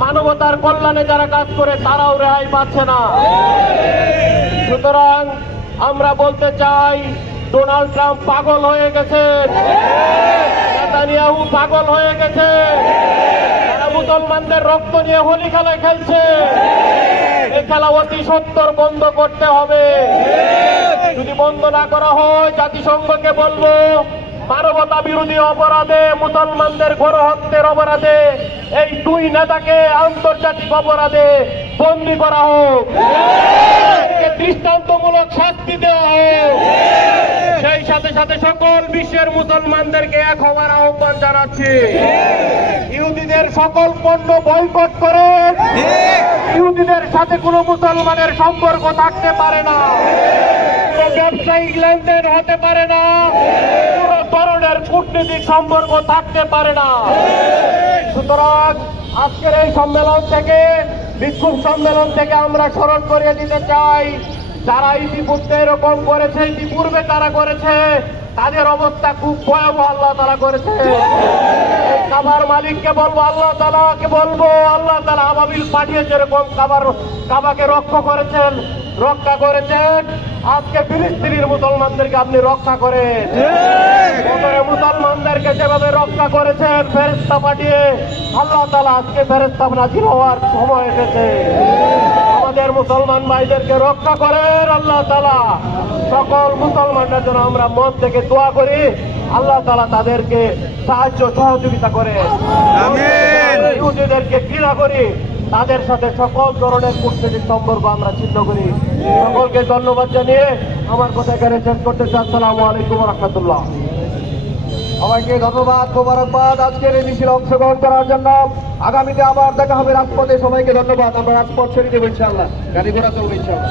মানবতার কল্যাণে যারা কাজ করে, তারাও রেহাই পাচ্ছে না। সুতরাং আমরা বলতে চাই, ডোনাল্ড ট্রাম্প পাগল হয়ে গেছে। পাগল হয়ে গেছে। তারা মুসলমানদের রক্ত নিয়ে হোলি খেলায় খেলছে। এই খেলা অতি সত্তর বন্ধ করতে হবে। যদি বন্ধ না করা হয়, জাতিসংঘকে বলব মানবতা বিরোধী অপরাধে মুসলমানদের গণহত্যের অপরাধে এই দুই নেতাকে আন্তর্জাতিক অপরাধে বন্দি করা হোক। দৃষ্টান্তমূলক শাস্তি দেওয়া হোক। সেই সাথে সাথে সকল বিশ্বের মুসলমানদেরকে এক হওয়ার আহ্বান জানাচ্ছি। ইহুদিদের সকল পণ্য বয়কট করে ইহুদিদের সাথে কোনো মুসলমানের সম্পর্ক থাকতে পারে না। ব্যবসায়িক লেনদেন হতে পারে না। কূটনীতিক সম্পর্ক থাকতে পারে না। সুতরাং আজকের এই সম্মেলন থেকে, বিক্ষোভ সম্মেলন থেকে আমরা স্মরণ করিয়ে দিতে চাই, যারা ইতিপূর্বে এরকম করেছে, ইতিপূর্বে তারা করেছে, তাদের অবস্থা খুব ভয়াবহ, আল্লাহ তারা করেছে। কাবার মালিককে বলব, আল্লাহ তালাকে বলব, আল্লাহ তালা আবাবিল পাঠিয়ে যেরকম কাবার, কাবাকে রক্ষা করেছেন রক্ষা করেছেন। আজকে ফিলিস্তিনির মুসলমানদেরকে আপনি রক্ষা করেন। মুসলমানদেরকে যেভাবে রক্ষা করেছেন ফেরেস্তা পাঠিয়ে আল্লাহ তালা আজকে ফেরেস্তা নাজির হওয়ার সময় এসেছে। আমাদের মুসলমান ভাইদেরকে রক্ষা করেন আল্লাহ তালা সকল আমরা মন থেকে দোয়া করি আল্লাহ তালা তাদেরকে সাহায্য সহযোগিতা করে। ইহুদিদেরকে ঘৃণা করি তাদের সাথে সকল ধরনের কূটনীতিক সম্পর্ক আমরা ছিন্ন করি। সকলকে ধন্যবাদ জানিয়ে আমার কথা এখানে শেষ করতে চাই আসসালামু আলাইকুম রহমতুল্লাহ। সবাইকে ধন্যবাদ, মোবারকবাদ। আজকের এই মিছিল অংশগ্রহণ করার জন্য আগামীতে আবার দেখা হবে রাজপথে। সবাইকে ধন্যবাদ। আমরা রাজপথ ছেড়ে দেবো ইনশাল্লাহ গাড়ি ঘোড়া চলবে ইনশাল্লাহ